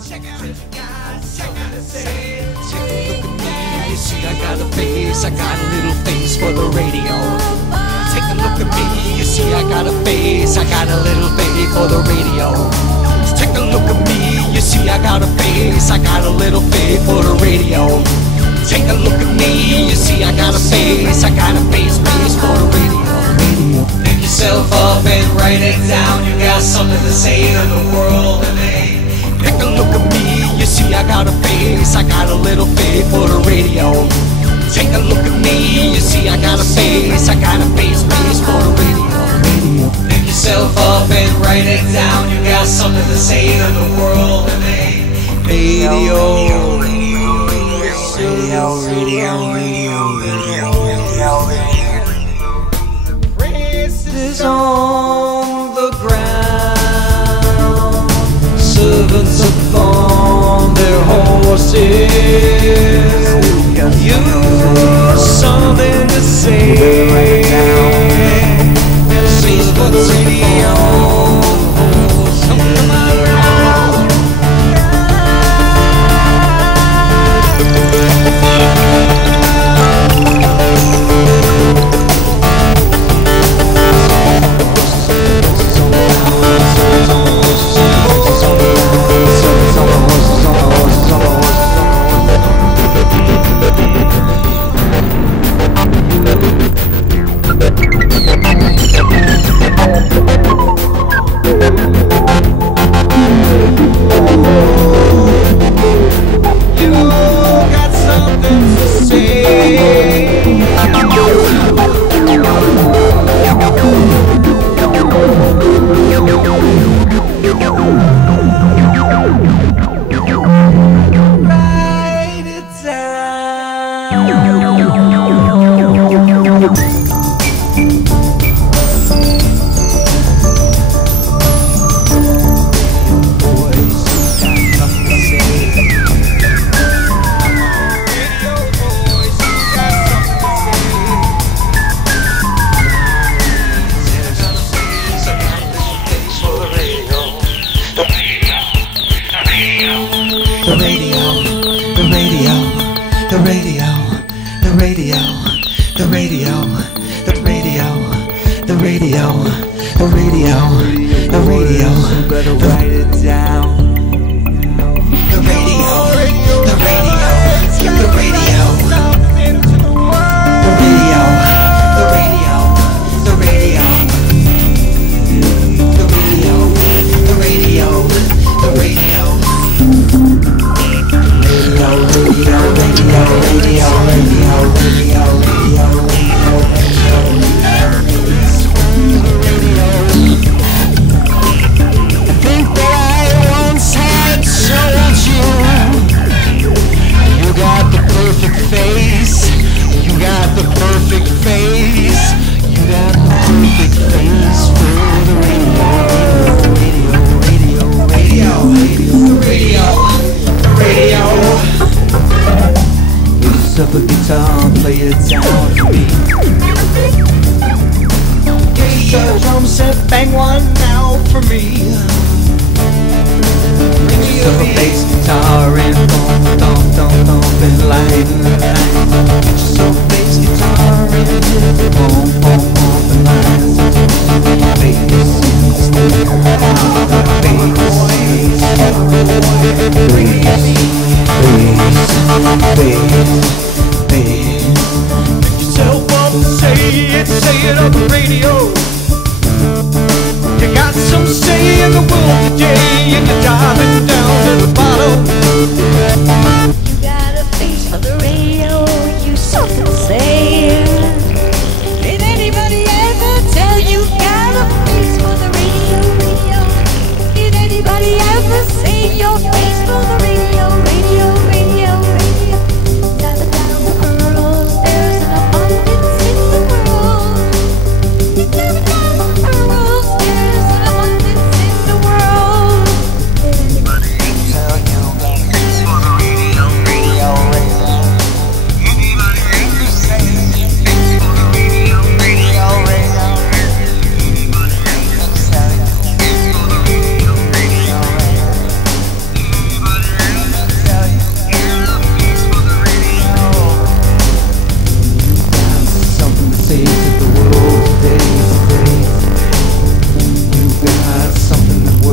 Check out it, guys, check out it, say it. Take a look at me, you see I got a face, I got a little face for the radio. Take a look at me, you see I got a face, I got a little face for the radio. Take a look at me, you see I got a face, I got a little face for the radio. Take a look at me, you see I got a face, I got a face for the radio. Pick yourself up and write it down, you got something to say to the world today. Take a look at me, you see I got a face, I got a little face for the radio. Take a look at me, you see I got a face, I got a face for the radio. Pick yourself up and write it down, you got something to say to the world today. Radio, radio, radio, radio, radio, radio. Praises on the ground, servants upon their horses. You've something to say right now. Sports radio, something around.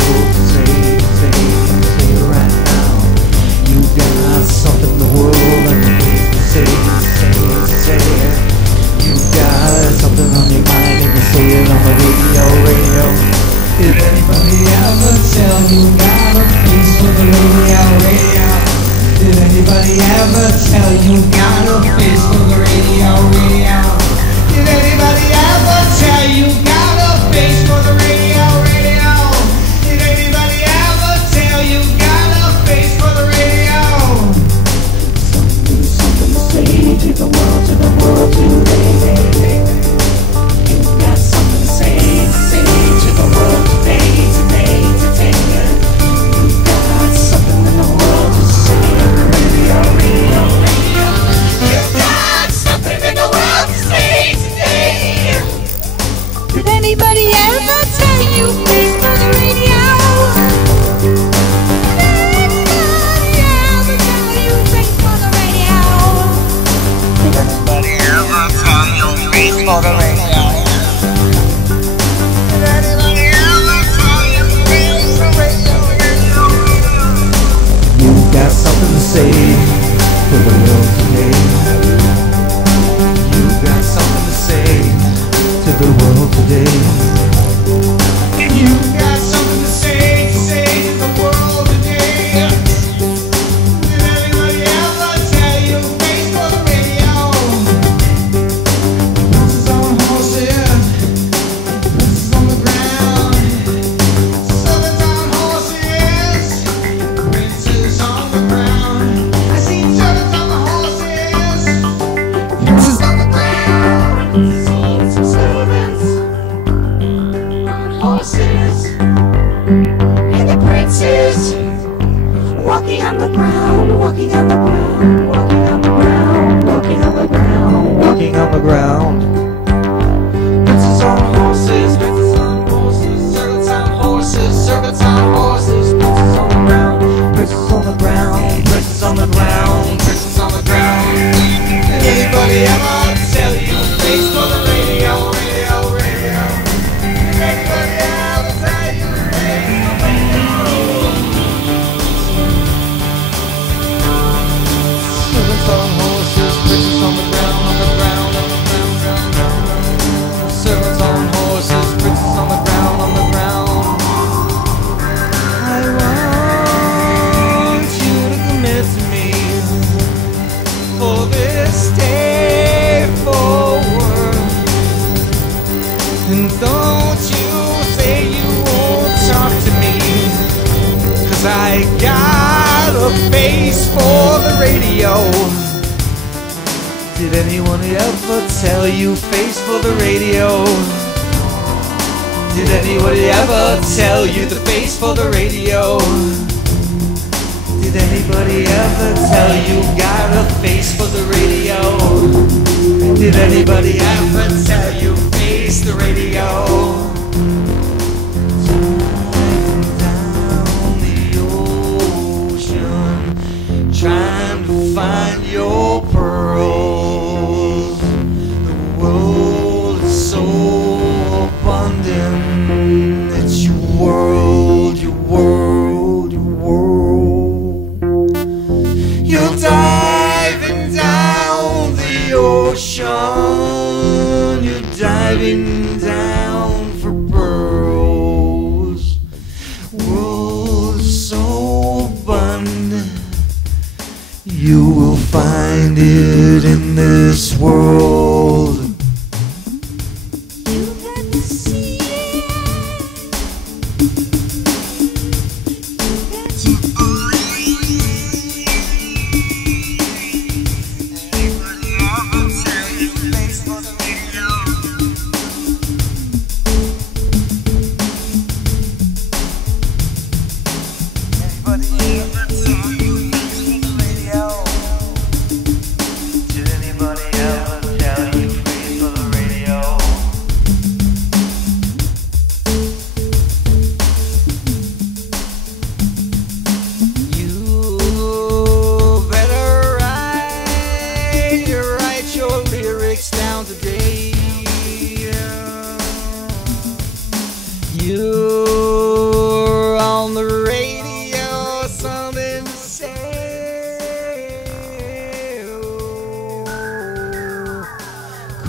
world to say it right now. You got something the world that needs to say it. You got something on your mind and you say it on the radio. Did anybody ever tell you got a face for the radio? Did anybody ever tell you got a face for the radio? Did anybody ever tell you got a face for the radio? Did anybody ever tell you got a face for the radio? Something to say to the world today. You got something to say to the world today. You got something in the world to say. Radio. You got something in the world to say today. Did anybody ever tell you face for the radio? Did anybody ever tell you face for the radio? Did anybody ever tell you face for the radio? Did anybody ever tell you face for the radio? You got something to say for the world today. You got something to say to the world today. You got something to say to the world today. Did anybody ever tell you face for the radio? Princes on horses, princes on the ground. Servants on horses, princes on the ground. I see servants on the horses, princes on the ground. Servants on horses, and the princes walking on the ground, walking on the ground, walking on the ground, walking on the ground, walking on the ground. Princes on horses, princes on horses, servants on horses, servants on horses, princes on the ground, princes on the ground, princes on the ground, princes on the ground. Did anybody ever tell you face for the radio? Did anybody ever tell you face for the radio? Servants on horses, princes on the ground, on the ground, on the ground. Servants on horses, princes on the ground, on the ground. I want you to commit to me for this day forward. And don't you say you won't talk to me, 'cause I got a face for the radio. Did anyone ever tell you face for the radio? Did anybody ever tell you the face for the radio? Did anybody ever tell you got a face for the radio? Did anybody ever tell you face the radio? Down the ocean, trying to find your pearls. The world is so abundant. It's your world, your world, your world. You're diving down the ocean. You're diving down for pearls. World is so abundant. You will find it in this world. You got to see it. You got to anybody ever tell you face for the radio? Anybody ever tell you face for the radio? Did anybody ever tell you face for the radio? You better write your lyrics down today. You're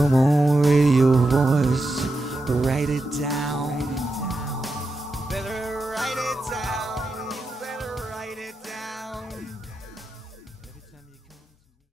Come on, radio voice, write it down.